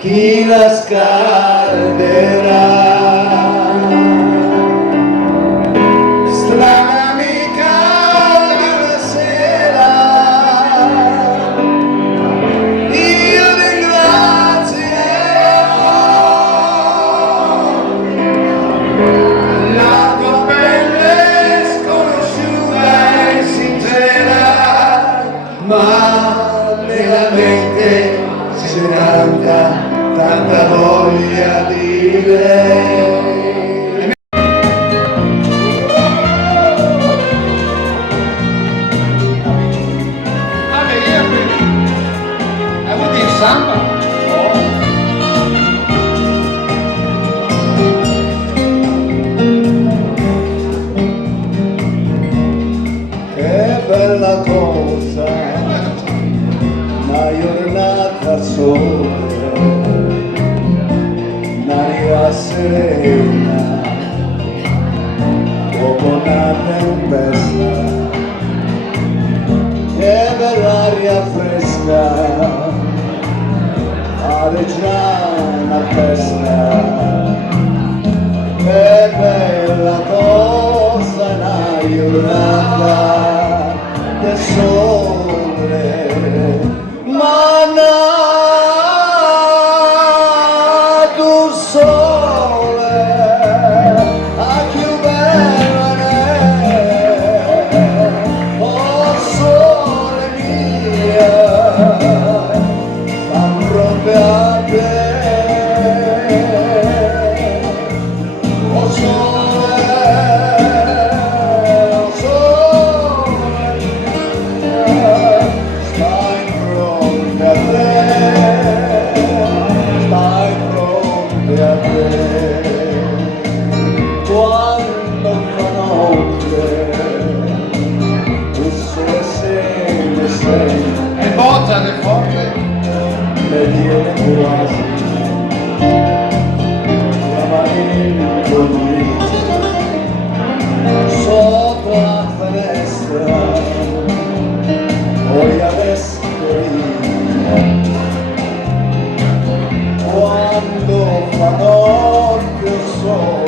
chi la scalderà. Strana amica di una sera, io ringrazierò la tua pelle sconosciuta e sincera, ma nella mente c'è tanta voglia di lei. Samba. Che bella cosa, una giornata sola, un'aria serena, dopo una tempesta. Che bella aria fresca, già una festa. Che bella cosa, una giornata del sole, ma nato sole, a più bella oh sole mia, sta proprio a te. Oh sole, stai pronta a te, stai pronta a te. Quando fa notte, tu sei E boccia del forte. le viene quasi la manina lì sotto la finestra, poi adesso quando fa notte o sole.